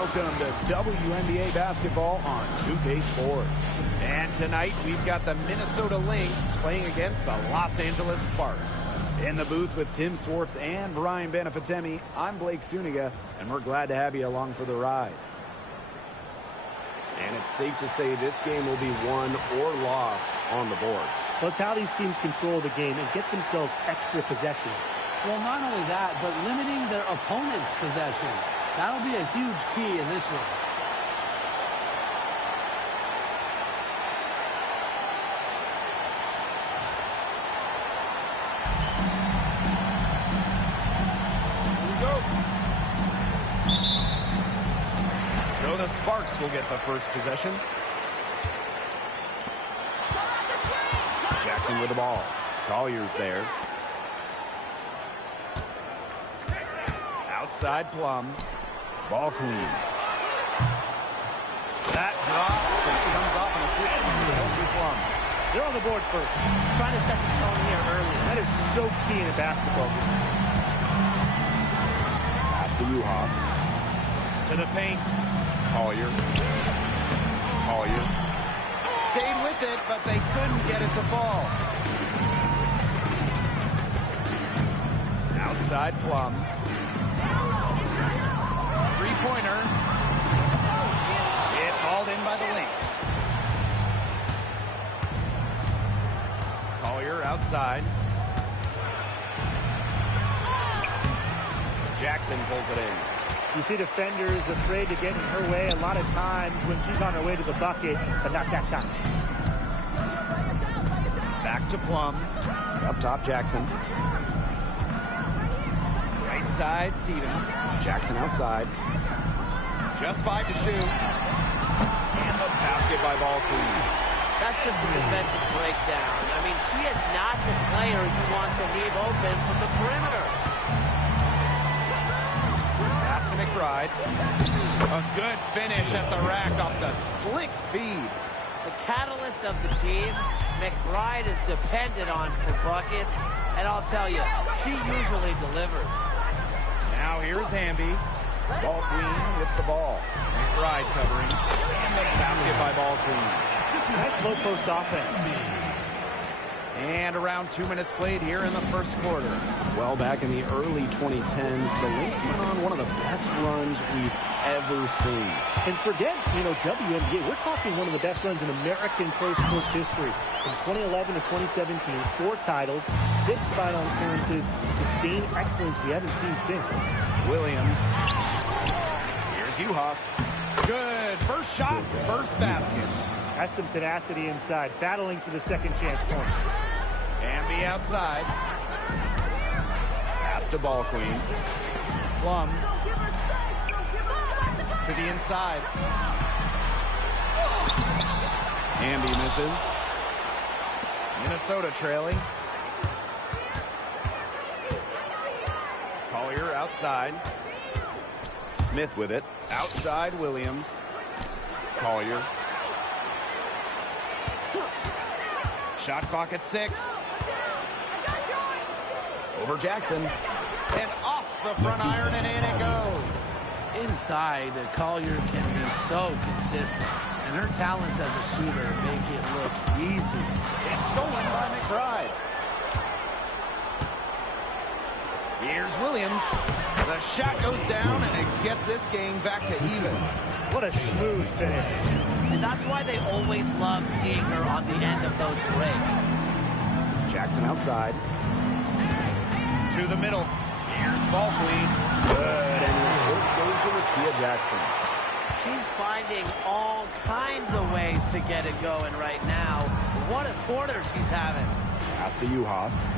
Welcome to WNBA basketball on 2K Sports. And tonight we've got the Minnesota Lynx playing against the Los Angeles Sparks. In the booth with Tim Swartz and Brian Benefitemi, I'm Blake Suniga, and we're glad to have you along for the ride. And it's safe to say this game will be won or lost on the boards. Well, it's how these teams control the game and get themselves extra possessions. Well, not only that, but limiting their opponent's possessions. That'll be a huge key in this one. So the Sparks will get the first possession. Jackson with the ball. Collier's there. Outside Plum. Ball queen. That drops and comes off an assist to Elsie Plum. They're on the board first. Trying to set the tone here early. That is so key in a basketball game. Pass to Uhas. To the paint. Collier. Stayed with it, but they couldn't get it to fall. Outside Plum. Three-pointer. It's hauled in by the Lynx. Collier outside. Jackson pulls it in. You see defenders afraid to get in her way a lot of times when she's on her way to the bucket, but not that time. Back to Plum. Up top, Jackson. Right side, Stevens. Jackson outside. Just 5 to shoot. And the basket by Ball Queen. That's just a defensive breakdown. I mean, she is not the player you want to leave open from the perimeter. Pass to McBride. A good finish at the rack off the slick feed. The catalyst of the team, McBride is depended on for buckets, and I'll tell you, she usually delivers. Now here's Hamby. Ball Queen with the ball. McBride covering. And the basket by Ball Queen. Nice low post offense. And around 2 minutes played here in the first quarter. Well, back in the early 2010s, the Lynx went on one of the best runs we've ever seen. And forget, WNBA, we're talking one of the best runs in American pro sports history. From 2011 to 2017, 4 titles, 6 final appearances, sustained excellence we haven't seen since. Williams. Here's Uhas. Good. First shot, first basket. That's some tenacity inside, battling for the second chance points. Hamby outside. Pass to Ball Queen. Plum. To the inside. Hamby misses. Minnesota trailing. Collier outside. Smith with it. Outside Williams. Collier. Shot clock at 6. Over Jackson. And off the front iron, and in it goes. Inside, Collier can be so consistent, and her talents as a shooter make it look easy. It's stolen by McBride. Here's Williams. The shot goes down, and it gets this game back to even. What a smooth finish. And that's why they always love seeing her on the end of those breaks. Jackson outside. To the middle. Here's Ball Queen. Good, and the assist goes to Rakia Jackson. She's finding all kinds of ways to get it going right now. What a quarter she's having. Pass to Uhas.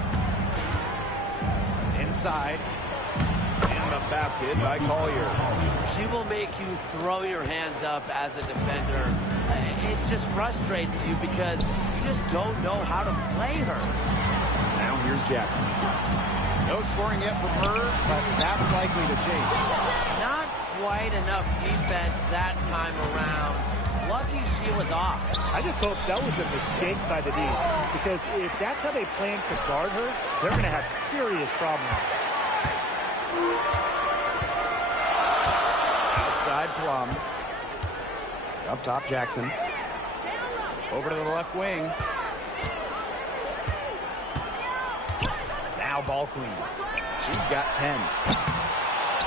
Inside. And the basket by Collier. She will make you throw your hands up as a defender. It just frustrates you because you just don't know how to play her. Now here's Jackson. No scoring yet from her, but that's likely to change. Not quite enough defense that time around. Lucky she was off. I just hope that was a mistake by the D, because if that's how they plan to guard her, they're going to have serious problems. Outside Outside Plum. Up top, Jackson. Over to the left wing. Now ball queen. She's got 10.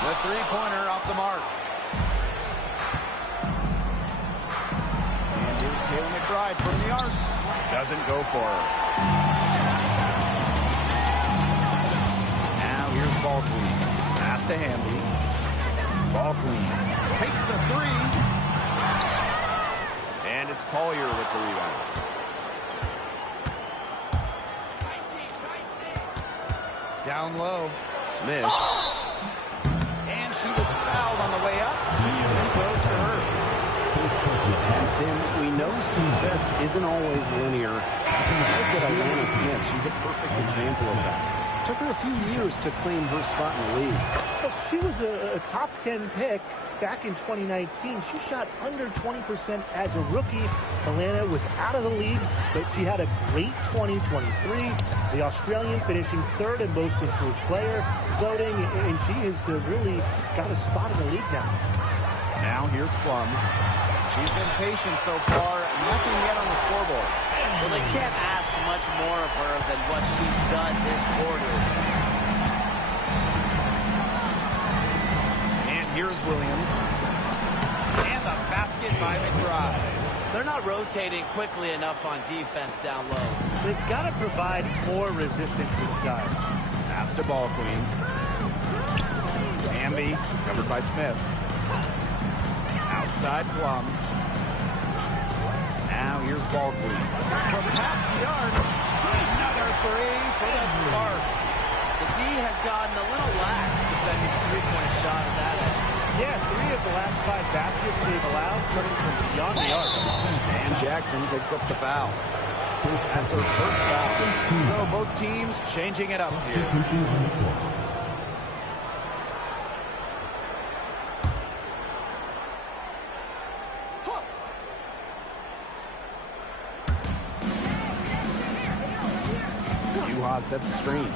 The three-pointer off the mark. And here's Kayla McBride from the arc. Doesn't go for her. Now here's ball queen. Pass to Hamby. Ball queen. Takes the three. And it's Collier with the rebound. Down low. Smith. And she was fouled on the way up. Two throws for her. And Tim, we know success isn't always linear. Look at Alana Smith. She's a perfect example of that. Took her a few years to claim her spot in the league. Well, she was a top 10 pick back in 2019. She shot under 20% as a rookie. Atlanta was out of the league, but she had a great 2023. The Australian finishing third in most improved player voting, and she has really got a spot in the league now. Now here's Plum. She's been patient so far. Nothing yet on the scoreboard. Well, they can't ask much more of her than what she's done this quarter. And here's Williams. And the basket by McBride. They're not rotating quickly enough on defense down low. They've got to provide more resistance inside. Pass to ball queen. Hamby, covered by Smith. Outside Plum. Now here's ball queen. From past the arc. Another three for the Sparks. The D has gotten a little lax defending the three-point shot at that end. Yeah, 3 of the last 5 baskets they've allowed coming from beyond the arc. And Jackson picks up the foul. That's her first foul. So both teams changing it up here. Sets the screen.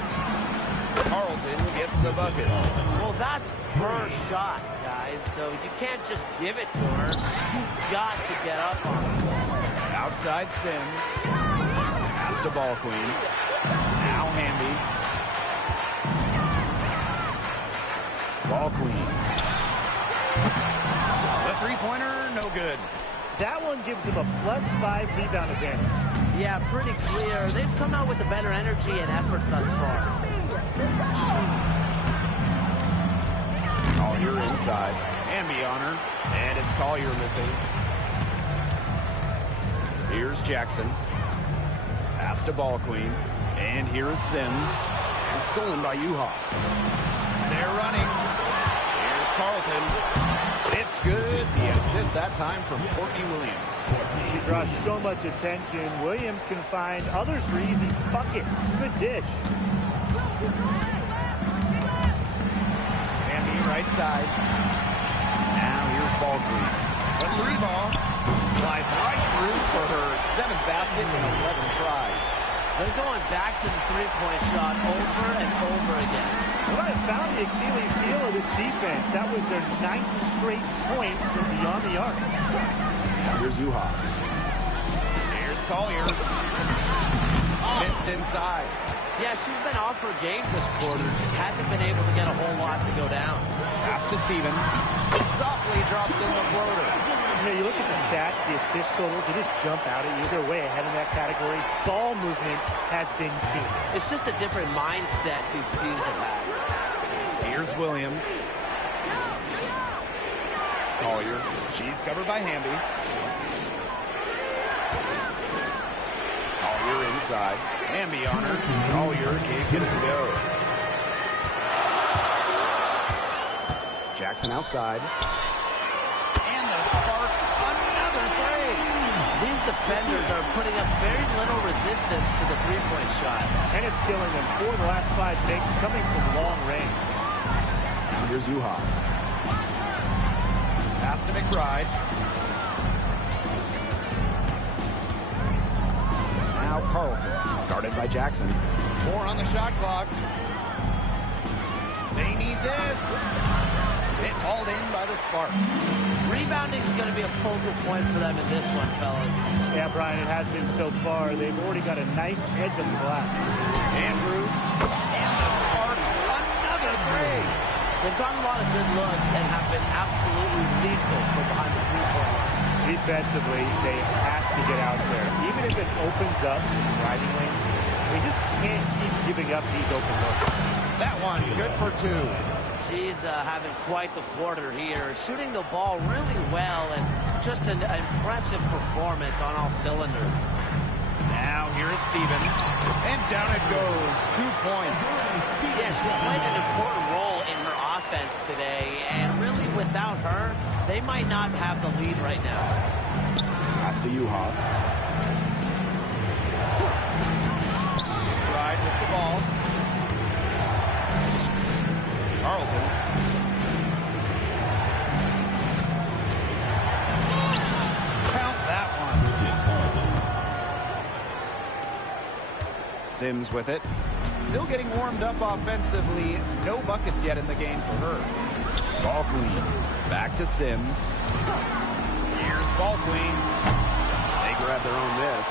Carlton gets the bucket. Well, that's her shot, guys, so you can't just give it to her. You've got to get up on it. Outside Sims. Pass to ball queen. Now Hamby. Ball queen. The three-pointer, no good. That one gives them a +5 rebound advantage. Yeah, pretty clear. They've come out with a better energy and effort thus far. Collier inside. Hamby on her. And it's Collier missing. Here's Jackson. Pass to ball queen. And here is Sims. And stolen by Uhas. They're running. Here's Carlton. It's good. The assist that time from Courtney Williams. She draws so much attention. Williams can find others for easy buckets. Good dish. Hamby right side. Now here's ball queen. The three ball slides right through for her 7th basket in 11 tries. They're going back to the three-point shot over and over again. Well, I found the Achilles heel of this defense. That was their 9th straight point from beyond the arc. Here's Uhas. Here's Collier. Missed inside. Yeah, she's been off her game this quarter. Just hasn't been able to get a whole lot to go down. Pass to Stevens. Softly drops in the floater. You know, you look at the stats, the assist totals, they just jump out at you. They're way ahead in that category. Ball movement has been key. It's just a different mindset these teams have had. Here's Williams. Collier. She's covered by Hamby. Collier inside. Hamby on her. Collier can't get it to go. Jackson outside. And the Sparks another three. These defenders are putting up very little resistance to the three-point shot. And it's killing them. 4 of the last 5 makes coming from long range. Here's Uhas. Pass to McBride. Now Carlton, guarded by Jackson. 4 on the shot clock. They need this. It's hauled in by the Sparks. Rebounding is going to be a focal point for them in this one, fellas. Yeah, Brian, it has been so far. They've already got a nice edge on the glass. Andrews and the Sparks, another three. They've gotten a lot of good looks and have been absolutely lethal from behind the three-point line. Defensively, they have to get out there. Even if it opens up some driving lanes, we just can't keep giving up these open looks. That one, good for two. He's having quite the quarter here, shooting the ball really well and just an impressive performance on all cylinders. Now here is Stevens, and down it goes. 2 points. Yeah, she's played an important role in her offense today, and really without her, they might not have the lead right now. Pass to you, Haas. Ride with the ball. Carlton. Count that one. Sims with it. Still getting warmed up offensively. No buckets yet in the game for her. Ball Queen. Back to Sims. Here's Ball Queen. They grab their own miss.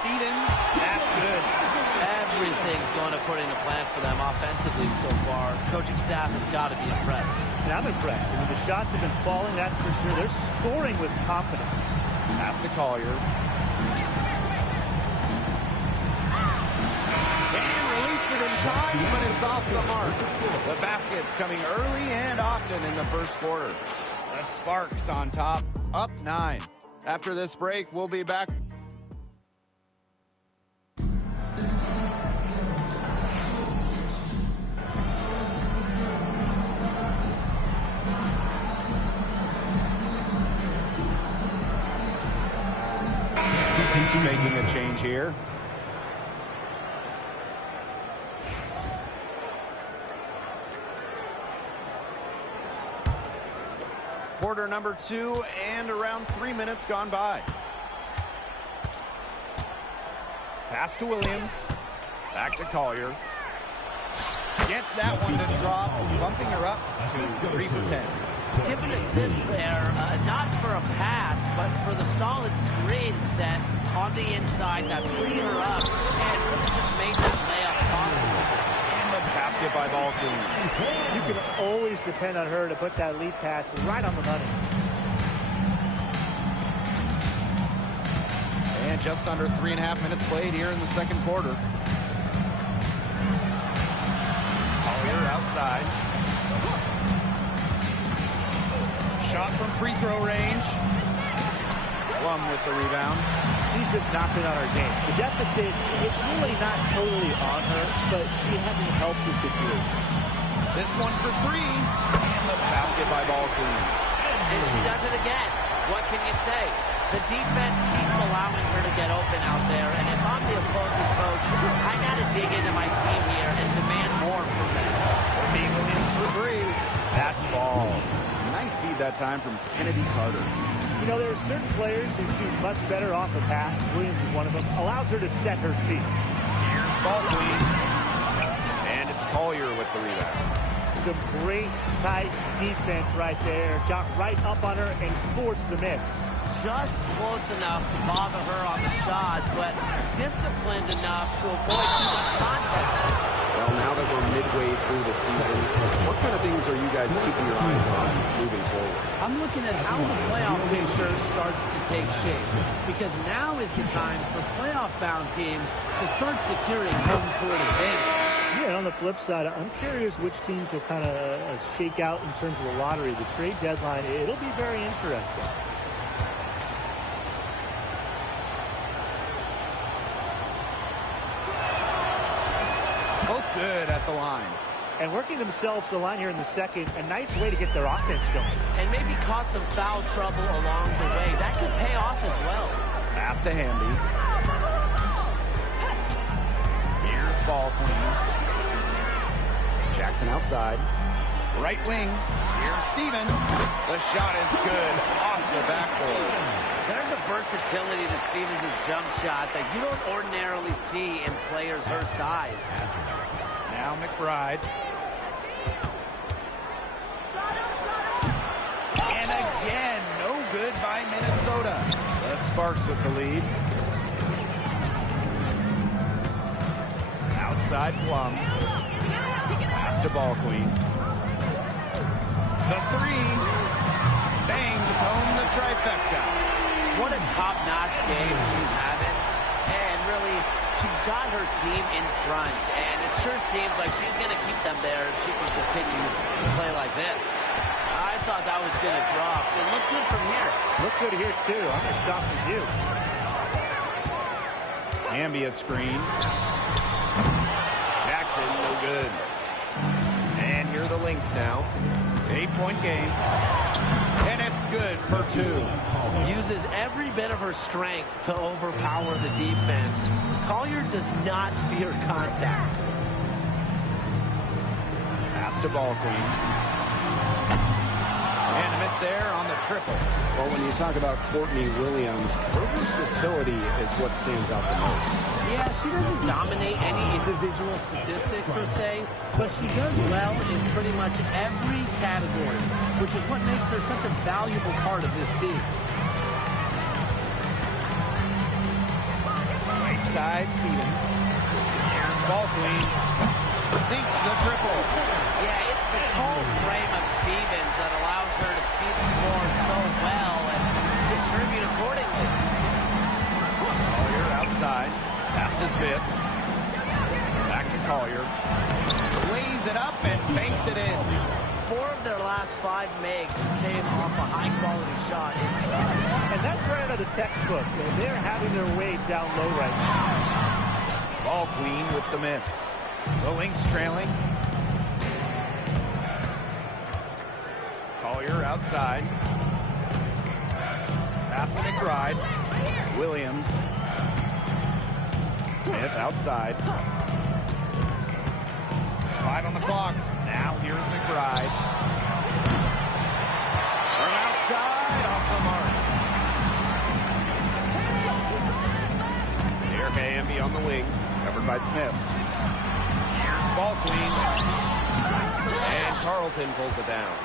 Stevens. That's good. Everything's going according to plan for them offensively so far. Coaching staff has got to be impressed. And I'm impressed. I mean, the shots have been falling, that's for sure. They're scoring with confidence. Pass to Collier. And released it in time, but it's off the mark. The basket's coming early and often in the first quarter. The Sparks on top, up 9. After this break, we'll be back. Making a change here. Quarter number 2 and around 3 minutes gone by. Pass to Williams. Back to Collier. Gets that one to drop, bumping her up to 3 for 10. Give an assist there, not for a pass, but for the solid screen set on the inside that freed her up and really just made that layup possible. And the basket by Ball Queen. You can always depend on her to put that lead pass right on the money. And just under 3.5 minutes played here in the second quarter. Collier outside. Shot from free throw range. Plum with the rebound. She's just knocking on her game. The deficit, it's really not totally on her, but she hasn't helped the situation. This one for 3. And the basket by Ball Queen. And she does it again. What can you say? The defense keeps allowing her to get open out there, and if I'm the opposing coach, I got to dig into my team here and demand more from them. Williams for 3. That falls. Nice feed that time from Kennedy Carter. You know, there are certain players who shoot much better off a pass. Williams is one of them. Allows her to set her feet. Here's Ball Queen. And it's Collier with the rebound. Some great tight defense right there. Got right up on her and forced the miss. Just close enough to bother her on the shots, but disciplined enough to avoid too much contact. Well, now that we're midway through the season, what kind of things are you guys keeping your eyes on moving forward? I'm looking at how the playoff picture starts to take shape, because now is the time for playoff-bound teams to start securing home court advantage. Yeah, and on the flip side, I'm curious which teams will kind of shake out in terms of the lottery. The trade deadline, it'll be very interesting. Both good at the line. And working themselves to the line here in the second, a nice way to get their offense going. And maybe cause some foul trouble along the way. That could pay off as well. Pass to Hamby. Here's Ball Queen. Jackson outside. Right wing. Here's Stevens. The shot is good off the backboard. There's a versatility to Stevens' jump shot that you don't ordinarily see in players her size. Now McBride. Sparks with the lead. Outside Plum. Pass to Ball Queen. The three. Bangs home the trifecta. What a top-notch game she's having. And really, she's got her team in front. And it sure seems like she's going to keep them there if she can continue to play like this. I thought that was going to drop. It looked good from here. Looked good here, too. I'm as shocked as you. Ambia screen. Jackson, no good. And here are the Lynx now. 8-point game. And it's good for 2. Uses every bit of her strength to overpower the defense. Collier does not fear contact. Pass to Ball Queen. And a miss there on the triple. Well, when you talk about Courtney Williams, her versatility is what stands out the most. Yeah, she doesn't dominate any individual statistic per se, but she does well in pretty much every category, which is what makes her such a valuable part of this team. Right side, Stevens. Here's Ball Queen. Sinks the triple. Yeah, it's the tall frame of Stevens that allows her to see the floor so well and distribute accordingly. Collier outside. Pass to Smith. Back to Collier. Lays it up and banks it in. 4 of their last 5 makes came off a high-quality shot inside. And that's right out of the textbook. And they're having their way down low right now. Ball Queen with the miss. The Lynx trailing. Collier outside. Pass to McBride. Williams. Smith outside. 5 on the clock. Now here's McBride. From outside, off the mark. Erica Amby on the wing, covered by Smith. Here's Ball Queen. And Carlton pulls it down.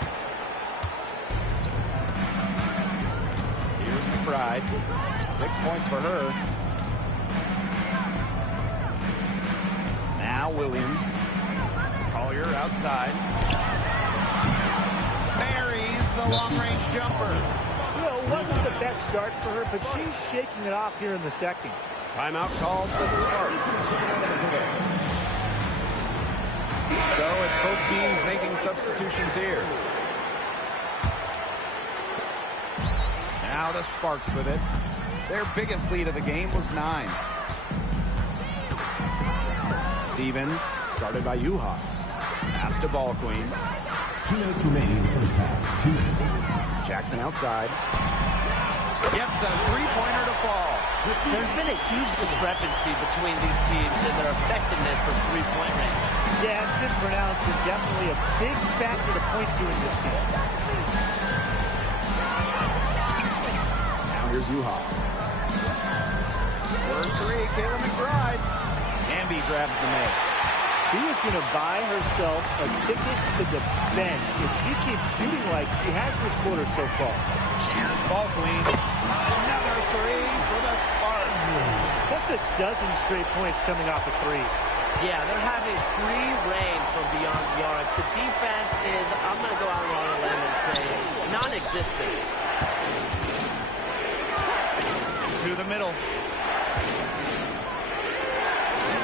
Here's McBride. 6 points for her. Now Williams. Collier outside. Buries the long-range jumper. You know, it wasn't the best start for her, but she's shaking it off here in the second. Timeout called for the Sparks. So it's both teams making substitutions here. Now the Sparks with it. Their biggest lead of the game was 9. Stevens, started by Uhas. Pass to Ball Queen. 2 minutes remaining in the first half. 2 minutes. Jackson outside. Gets a three-pointer to fall. There's been a huge discrepancy between these teams and their effectiveness from three-point range. Yeah, it's been pronounced and definitely a big factor to point to in this game. Now here's Uhas. For 3, Kayla McBride. Amby grabs the miss. She is going to buy herself a ticket to the bench if she keeps shooting like she has this quarter so far. Here's Ball Queen. Another 3 for the Sparks. That's a dozen straight points coming off the threes. Yeah, they're having free reign from beyond the arc. The defense is, I'm going to go out on a limb and say, non-existent. To the middle.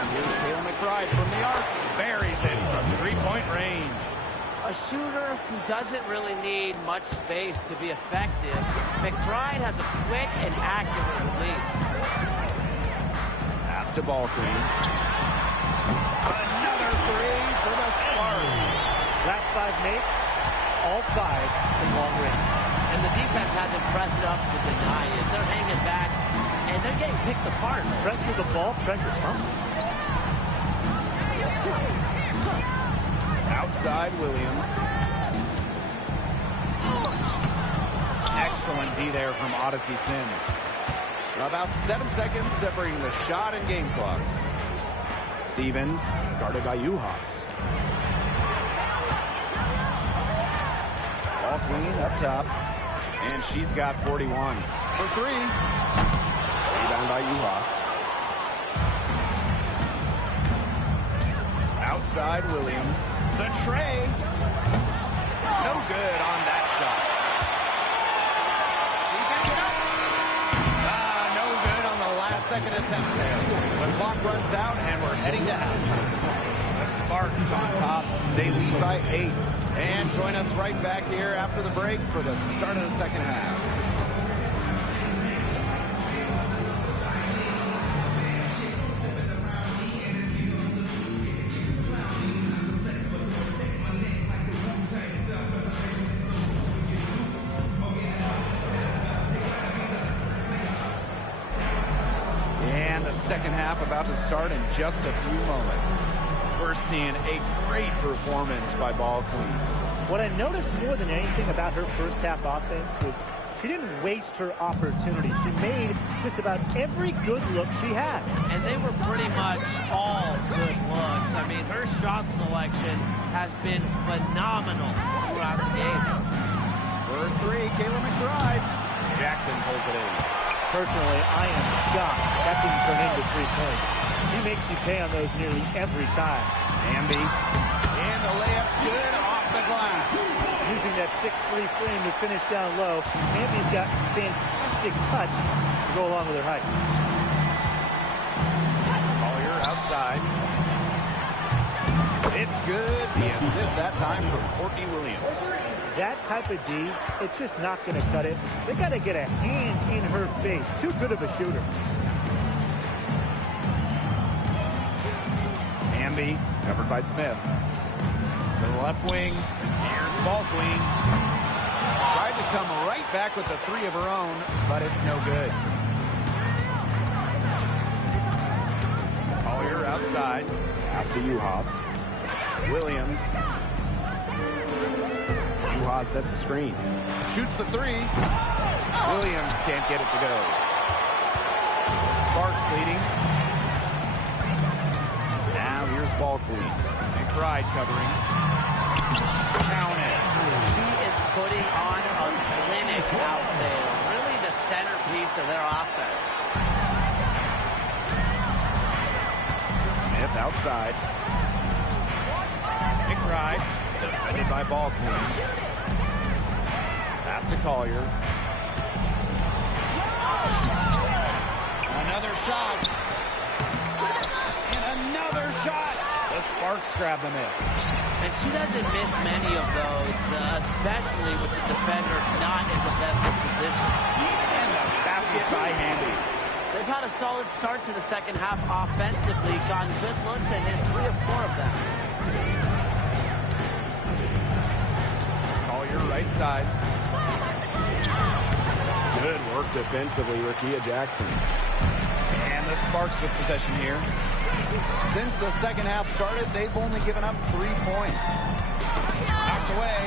Here's Kayla McBride from the arc. Buries it from three-point range. A shooter who doesn't really need much space to be effective. McBride has a quick and accurate release. Pass to Ball Queen. Another 3 for the Sparks. Last 5 makes, all 5 from long range. And the defense hasn't pressed up to deny it. They're hanging back, and they're getting picked apart. Pressure the ball, pressure something. Outside Williams. Excellent D there from Odyssey Sims. About 7 seconds separating the shot and game clocks. Stevens, guarded by Uhas. Ball Queen up top. And she's got 41. For 3. by Uhas. Outside Williams. The tray. No good on that shot. He back it up. No good on the last second attempt there. The clock runs out and we're heading to halftime. The Sparks on top. They lead by 8. And join us right back here after the break for the start of the second half. Second half about to start in just a few moments. We're seeing a great performance by Ball Queen. What I noticed more than anything about her first half offense was she didn't waste her opportunity. She made just about every good look she had. And they were pretty much all good looks. I mean, her shot selection has been phenomenal throughout the game. For 3, Kayla McBride. Jackson pulls it in. Personally, I am shocked that didn't turn into 3 points. She makes you pay on those nearly every time. Amby. And the layup's good off the glass. Using that 6'3" frame to finish down low, Amby's got fantastic touch to go along with her height. Collier outside. It's good. The assist that time from Courtney Williams. That type of D, it's just not going to cut it. They got to get a hand in her face. Too good of a shooter. Amby, covered by Smith. To the left wing. Here's Ball Queen. Tried to come right back with the 3 of her own, but it's no good. Collier outside. Pass to Uhas. Williams. Uhas sets the screen. Shoots the 3. Williams can't get it to go. Sparks leading. Now here's Ball Queen. McBride covering. Count it. She is putting on a clinic out there. Really the centerpiece of their offense. Smith outside. McBride. Defended by Ball Queen. Pass to Collier. Another shot. And another shot. The Sparks grab the miss. And she doesn't miss many of those, especially with the defender not in the best of positions. And the basket by Handy. They've had a solid start to the second half offensively, gotten good looks and hit 3 or 4 of them. Collier right side. Good work defensively, Rakia Jackson. And the Sparks with possession here. Since the second half started, they've only given up 3 points. Knocked away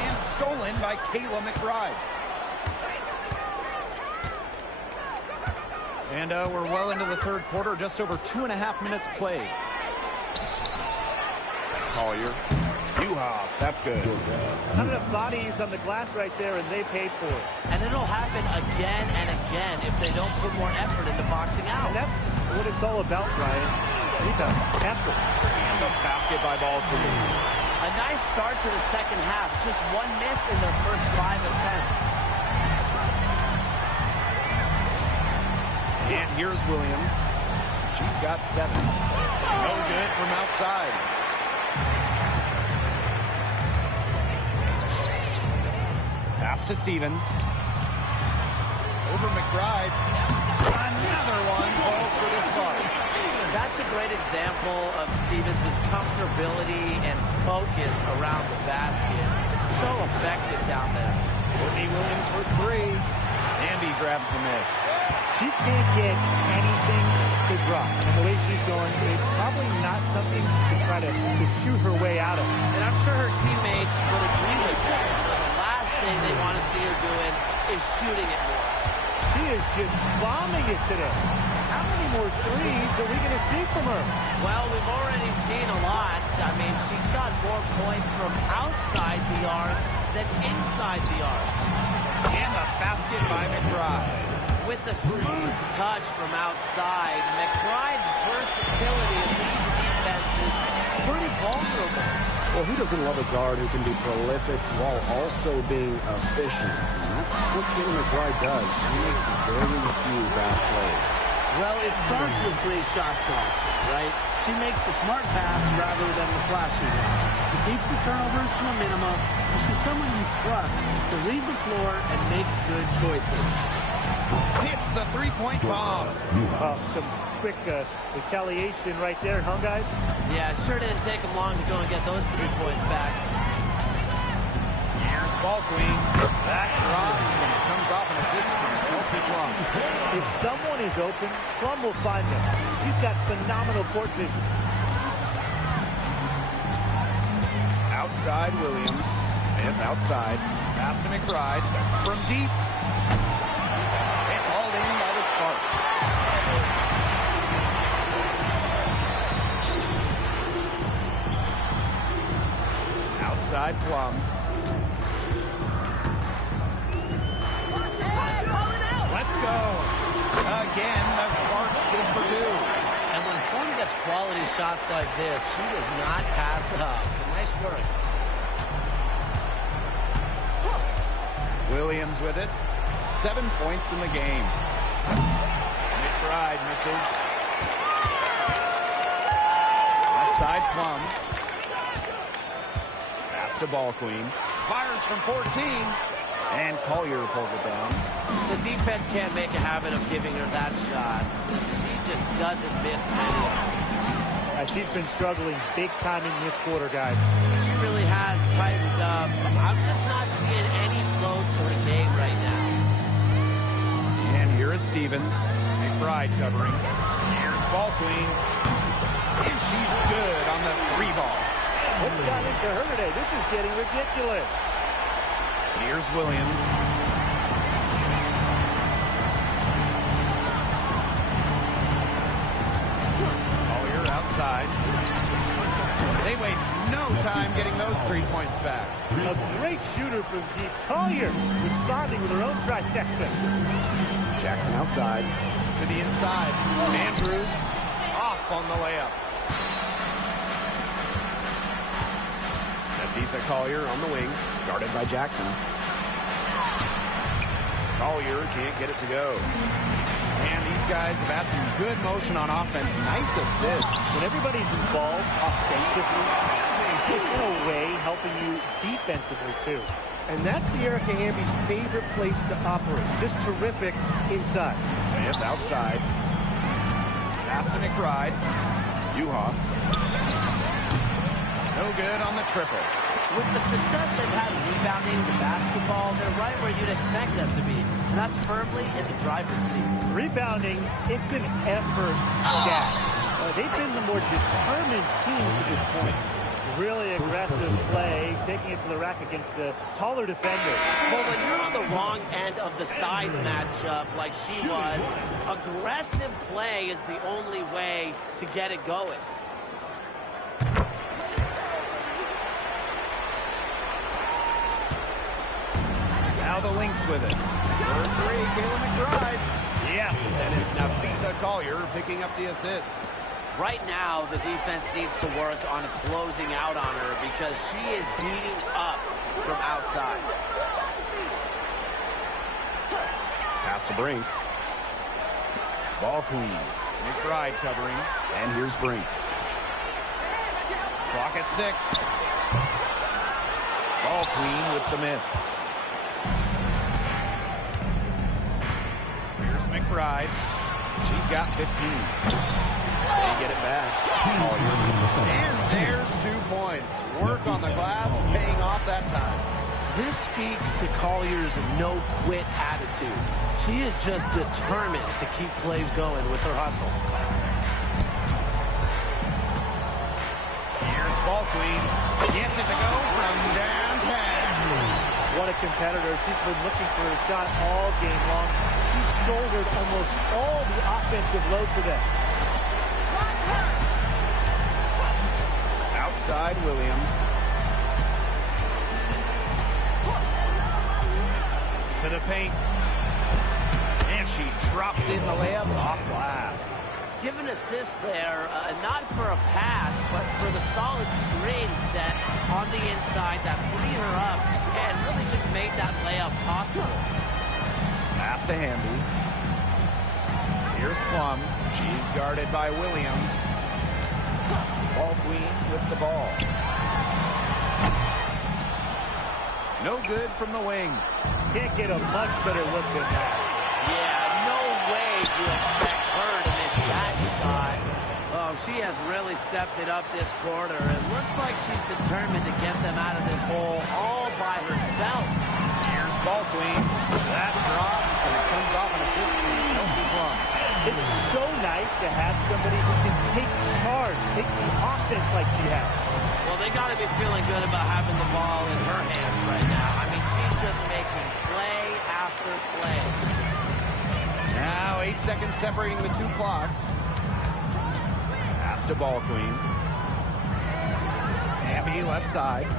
and stolen by Kayla McBride. And we're well into the third quarter, just over 2.5 minutes played. Collier. Uhas, that's good. Not enough bodies on the glass right there, and they paid for it. And it'll happen again and again if they don't put more effort into boxing out. And that's what it's all about, Ryan. He's an effort. And the basket by Ball Queen. A nice start to the second half. Just 1 miss in their first 5 attempts. And here's Williams. She's got 7. No good from outside. Pass to Stevens. Over McBride. Another one falls for the Sparks. That's a great example of Stevens' comfortability and focus around the basket. So effective down there. Courtney Williams for 3. Amby grabs the miss. She can't get anything to drop. And the way she's going, it's probably not something to try to shoot her way out of. And I'm sure her teammates would agree with that. The last thing they want to see her doing is shooting it more. She is just bombing it today. How many more threes are we going to see from her? Well, we've already seen a lot. I mean, she's got more points from outside the arc than inside the arc. And the basket by McBride. with the smooth touch from outside. McBride's versatility in these defenses pretty vulnerable. Well, who doesn't love a guard who can be prolific while also being efficient? And that's what Quinnie McBride does. She makes very few bad plays. Well, it starts with great shot selection, right? She makes the smart pass rather than the flashy one. She keeps the turnovers to a minimum, and she's someone you trust to read the floor and make good choices. Hits the three-point bomb. Some quick retaliation right there, huh, guys? Yeah, sure didn't take him long to go and get those 3 points back. Here's ball queen. That drops and it comes off an assist from Kelsey Plum. If someone is open, Plum will find them. She's got phenomenal court vision. Outside Williams. Smith outside. Pass to McBride. From deep. It's hauled in by the Sparks. Outside Plum. Let's go. Again, the Sparks good for 2. And when Plum gets quality shots like this, she does not pass up. Nice work. Williams with it. 7 points in the game. McBride misses. Left side Plum. Pass to ball queen. Fires from 14. And Collier pulls it down. The defense can't make a habit of giving her that shot. She just doesn't miss many of them. She's been struggling big time in this quarter, guys. She really has tightened up. I'm just not seeing any flow to her game right now. And here is Stevens. McBride covering. Here's ball queen. And she's good on the 3 ball. What's gotten into her today? This is getting ridiculous. Here's Williams. Collier outside. They waste no time getting those 3 points back. A great shooter from deep. Collier responding with her own trifecta. Jackson outside. To the inside. Andrews off on the layup. Adisa Collier on the wing. Guarded by Jackson. Collier can't get it to go. And these guys have had some good motion on offense. Nice assists. When everybody's involved offensively, it's in a way helping you defensively, too. And that's the Erica Hamby's favorite place to operate. Just terrific inside. Smith outside. Pass to McBride. Uhas. No good on the triple. With the success they've had rebounding the basketball, they're right where you'd expect them to be. And that's firmly in the driver's seat. Rebounding, it's an effort stat. They've been the more determined team to this point. Really aggressive play, taking it to the rack against the taller defender. Well, when you're on the wrong end of the size matchup like she was, aggressive play is the only way to get it going. Now the Lynx with it. For 3, Kayla McBride. Yes, and it's Nafisa Collier picking up the assist. Right now, the defense needs to work on closing out on her because she is beating up from outside. Pass to Brink. Ball queen. McBride covering. And here's Brink. Clock at 6. Ball queen with the miss. Here's McBride. She's got 15. They get it back. And there's 2 points. Work on the glass, paying off that time. This speaks to Collier's no-quit attitude. She is just determined to keep plays going with her hustle. Here's ball queen. Gets it to go from downtown. What a competitor. She's been looking for a shot all game long. She's shouldered almost all the offensive load for them. Outside Williams. To the paint. And she drops in the layup off glass. Give an assist there, not for a pass, but for the solid screen set on the inside that freed her up and really just made that layup possible. Pass to Hamby. Here's Plum. She's guarded by Williams. Ball Queen with the ball. No good from the wing. Can't get a much better look than that. Yeah, no way you expect her to miss that shot. Oh, she has really stepped it up this quarter. It looks like she's determined to get them out of this hole all by herself. Here's Ball Queen. That drops, and it comes off an assist from Kelsey Plum. It's so nice to have somebody who can take charge, take the offense like she has. Well, they got to be feeling good about having the ball in her hands right now. I mean, she's just making play after play. Now 8 seconds separating the two clocks. Pass to Ball Queen. Hamby left side.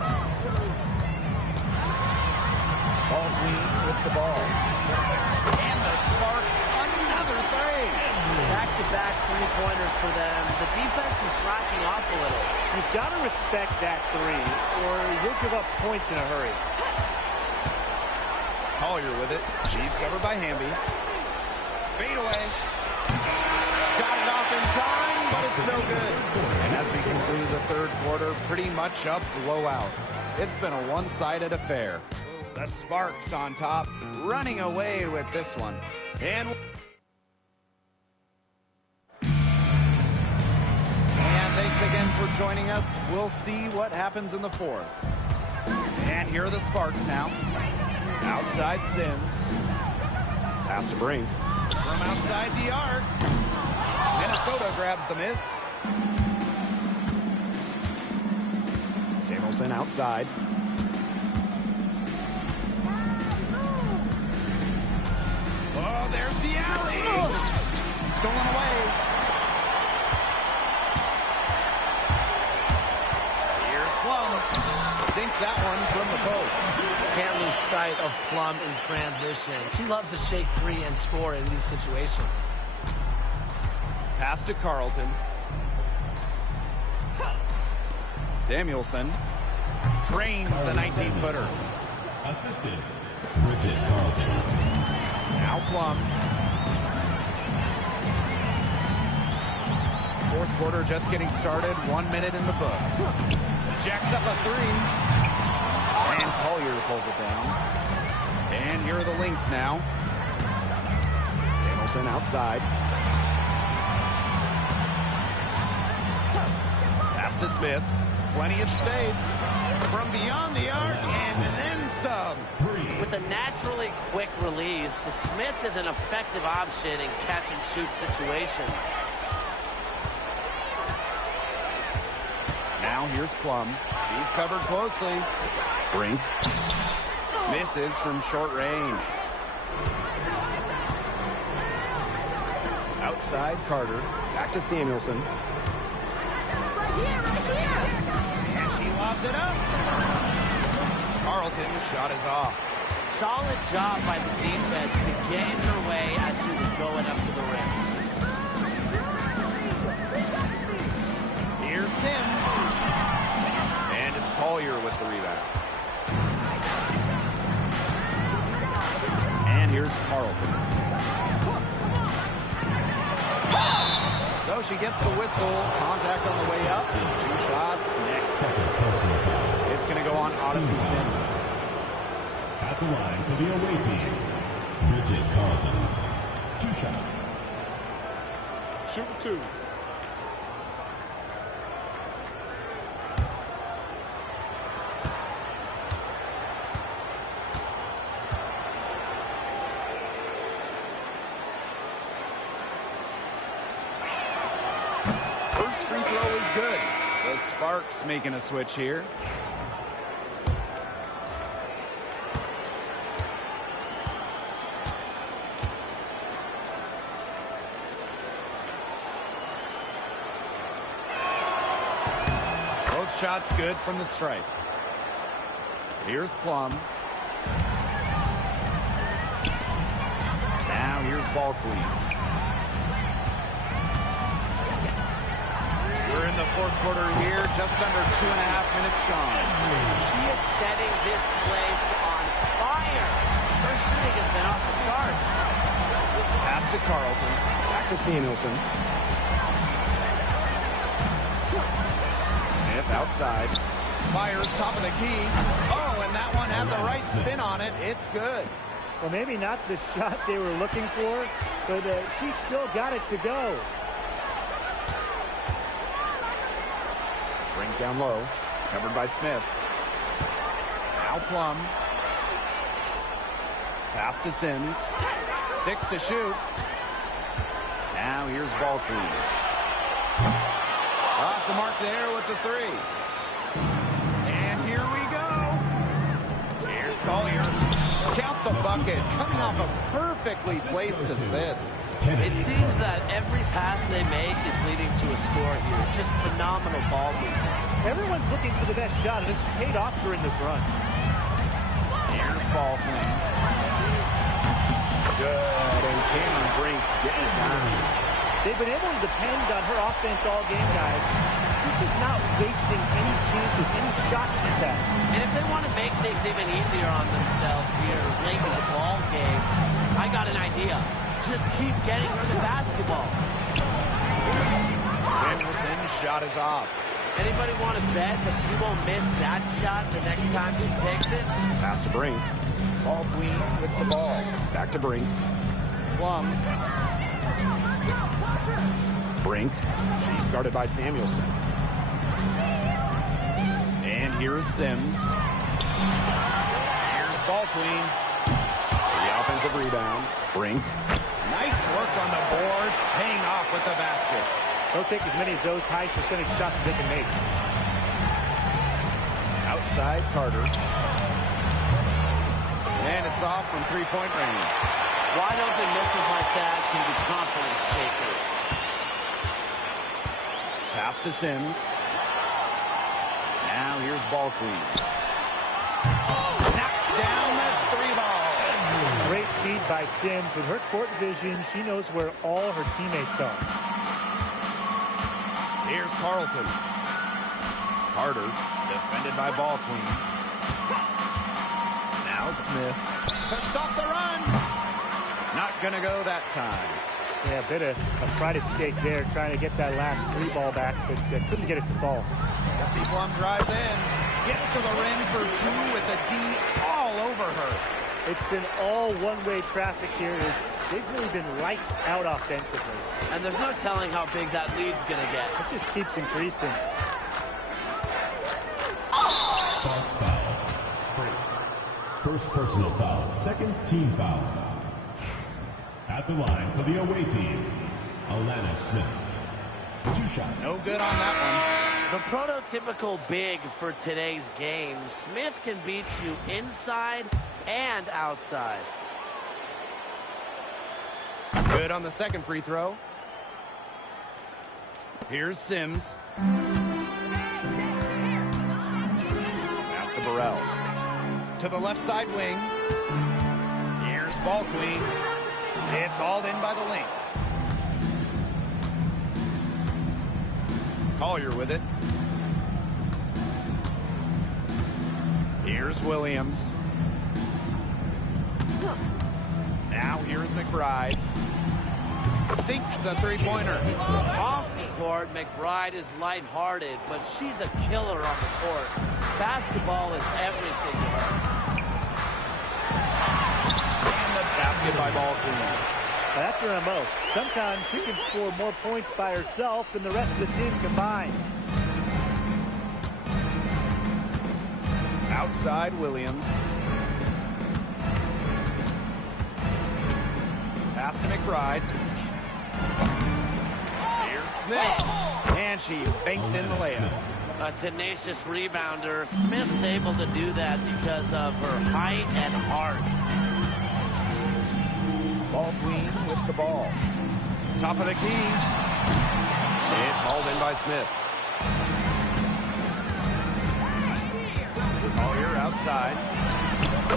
Ball Queen with the ball. And the Sparks, another three. Back-to-back three-pointers for them. The defense is slacking off a little. You've got to respect that three, or you'll give up points in a hurry. Collier with it. She's covered by Hamby. Fade away. Got it off in time, but it's no good. And as we conclude the third quarter, pretty much a blowout. It's been a one-sided affair. The Sparks on top, running away with this one. And thanks again for joining us. We'll see what happens in the fourth. And here are the Sparks now. Outside Sims. Pass to Brink. From outside the arc. Minnesota grabs the miss. Samuelson outside. Oh, there's the alley. Stolen away. Here's Plum. Sinks that one from the post. Can't lose sight of Plum in transition. She loves to shake free and score in these situations. Pass to Carlton. Samuelson drains the 19-footer. Assisted, Bridget Carlton. Now Plum. Fourth quarter just getting started. 1 minute in the books. Jacks up a three. And Collier pulls it down. And here are the Lynx now. Samuelson outside. Pass to Smith. Plenty of space. From beyond the arc. And then some. With a naturally quick release, Smith is an effective option in catch-and-shoot situations. Now here's Plum. He's covered closely. Brink. Misses from short range. Outside Carter. Back to Samuelson. Right here, right here. And she lobs it up. Carlton's shot is off. Solid job by the defense to get in her way as she was going up to the rim. Here's Sims. And it's Collier with the rebound. And here's Carlton. So she gets the whistle. Contact on the way up. Two shots next. It's going to go on Odyssey Sims. At the line for the away team, Bridget Carlton. 2 shots. Shoot two. First free throw is good. The Sparks making a switch here. Both shots good from the stripe. Here's Plum. Now here's ball queen. We're in the fourth quarter here, just under 2.5 minutes gone. She is setting this place on fire. Her shooting has been off the charts. Pass to Carlton. Back to Samuelson. Smith outside. Fires top of the key. Oh, and that one had the right spin on it. It's good. Well, maybe not the shot they were looking for, but she still got it to go. Brink down low. Covered by Smith. Now Plum. Pass to Sims. 6 to shoot. Now here's ball queen. Off the mark there with the 3. And here we go. Here's Collier. Count the bucket. Coming off a perfectly placed assist. It seems that every pass they make is leading to a score here. Just phenomenal ball movement. Everyone's looking for the best shot, and it's paid off during this run. Here's ball queen. Good. And Cameron Brink getting it down. They've been able to depend on her offense all game, guys. She's just not wasting any chances, any shots she's had. And if they want to make things even easier on themselves here late in the ball game, I got an idea. Just keep getting her the basketball. Samuelson's shot is off. Anybody want to bet that she won't miss that shot the next time she takes it? Pass to Brink. Ball queen with the ball. Back to Brink. Plum. Brink. She's guarded by Samuelson. And here is Sims. Here's ball queen. The offensive rebound. Brink. Nice work on the boards. Paying off with the basket. They'll take as many of those high percentage shots as they can make. Outside Carter. And it's off from three-point range. Wide open misses like that can be confidence shakers. Pass to Sims. Now here's ball queen. Knocks down the 3-ball. Great feed by Sims. With her court vision, she knows where all her teammates are. Here's Carlton. Carter, defended by ball queen. Now Smith to stop the run. Not going to go that time. Yeah, a bit of a pride at stake there, trying to get that last 3-ball back, but couldn't get it to fall. Jesse Plum drives in. Gets to the rim for 2 with a D all over her. It's been all one-way traffic here. They've really been lights out offensively. And there's no telling how big that lead's going to get. It just keeps increasing. Sparks foul. Break. First personal foul. Second team foul. At the line for the away team, Alana Smith. 2 shots. No good on that The prototypical big for today's game. Smith can beat you inside and outside. one. Good on the second free throw. Here's Sims. Pass to Burrell. To the left side wing. Here's ball queen. It's hauled in by the length. Collier with it. Here's Williams. Now here's McBride. Sinks the three-pointer. Off the court, McBride is lighthearted, but she's a killer on the court. Basketball is everything to her. And the basket by ball team. That's her MO. Sometimes she can score more points by herself than the rest of the team combined. Outside Williams. Pass to McBride. Here's Smith. And she banks in the layup. A tenacious rebounder. Smith's able to do that because of her height and heart. Ball queen with the ball. Top of the key. It's hauled in by Smith. Collier outside.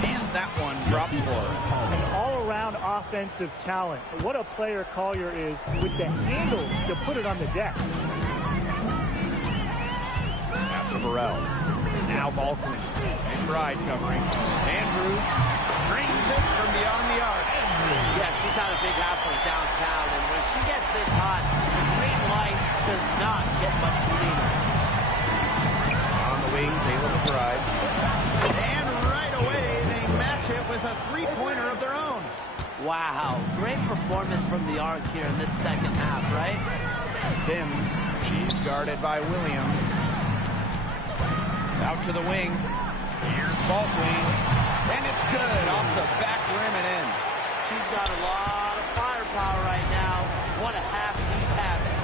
And that one drops for her. An all-around offensive talent. What a player Collier is with the handles to put it on the deck. Pass to Burrell. Now ball Quinnie. McBride covering. Andrews drains it from beyond the arc. Yeah, she's had a big half from downtown, and when she gets this hot, the green light does not get much greener. On the wing, Caleb McBride. And right away, they match it with a three-pointer of their own. Wow, great performance from the arc here in this second half, right? Sims, she's guarded by Williams. Out to the wing. Here's ball Queen. And it's good off the back rim and in. She's got a lot of firepower right now. What a half she's having.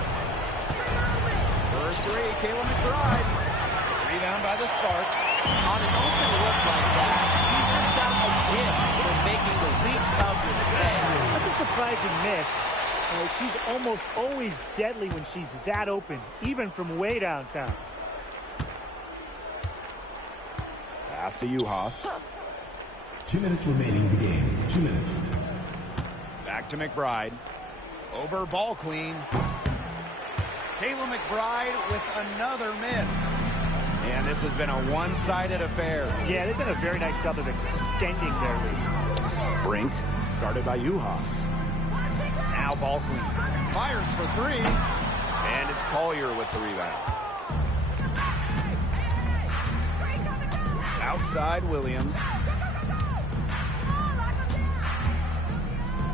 First three, Kayla McBride. Rebound by the Sparks. On an open look like that, she's just got a gift for making the weak coverage pay. That's a surprising miss. She's almost always deadly when she's that open, even from way downtown. Pass to Uhas. 2 minutes remaining in the game. 2 minutes. Back to McBride. Over ball Queen. Kayla McBride with another miss. And this has been a one-sided affair. Yeah, they've done a very nice job of extending their lead. Brink, guarded by Uhas. Now ball Queen. Fires for three. And it's Collier with the rebound. Outside Williams.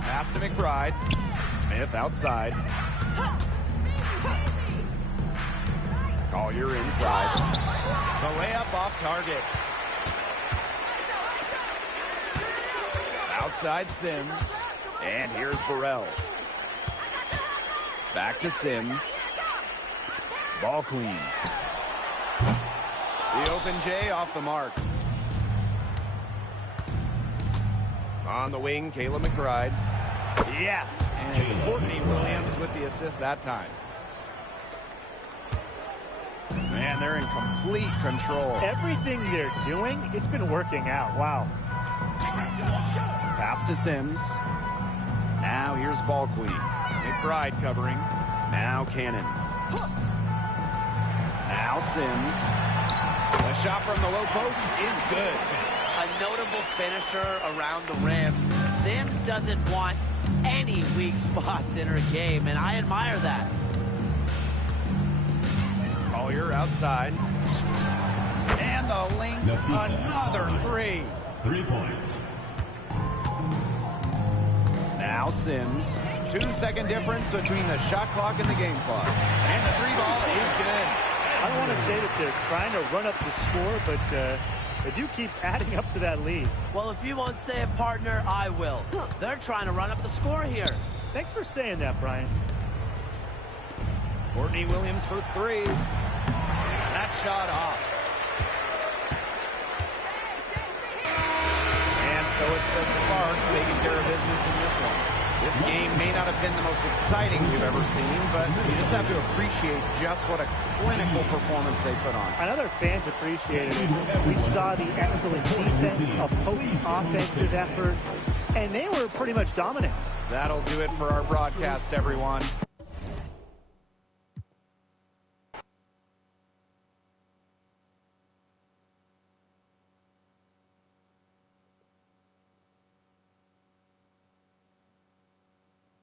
Pass to McBride. Smith outside. Collier inside. The layup off target. Outside Sims. And here's Burrell. Back to Sims. Ball Queen. The open J off the mark. On the wing, Kayla McBride. Yes, and it's Courtney Williams with the assist that time. Man, they're in complete control. Everything they're doing, it's been working out. Wow. Pass to Sims. Now here's ball Queen. McBride covering. Now Cannon. Now Sims. The shot from the low post is good. A notable finisher around the rim. Sims doesn't want any weak spots in her game, and I admire that. Collier outside. And the Lynx, another three. 3 points. Now Sims. 2-second difference between the shot clock and the game clock. And the three ball is good. I don't want to say that they're trying to run up the score, but they do keep adding up to that lead. Well, if you won't say it, partner, I will. They're trying to run up the score here. Thanks for saying that, Brian. Courtney Williams for three. That shot off. And so it's the Sparks taking care of business in this one. This game may not have been the most exciting we've ever seen, but you just have to appreciate just what a clinical performance they put on. I know their fans appreciated it. We saw the excellent defense, a potent offensive effort, and they were pretty much dominant. That'll do it for our broadcast, everyone.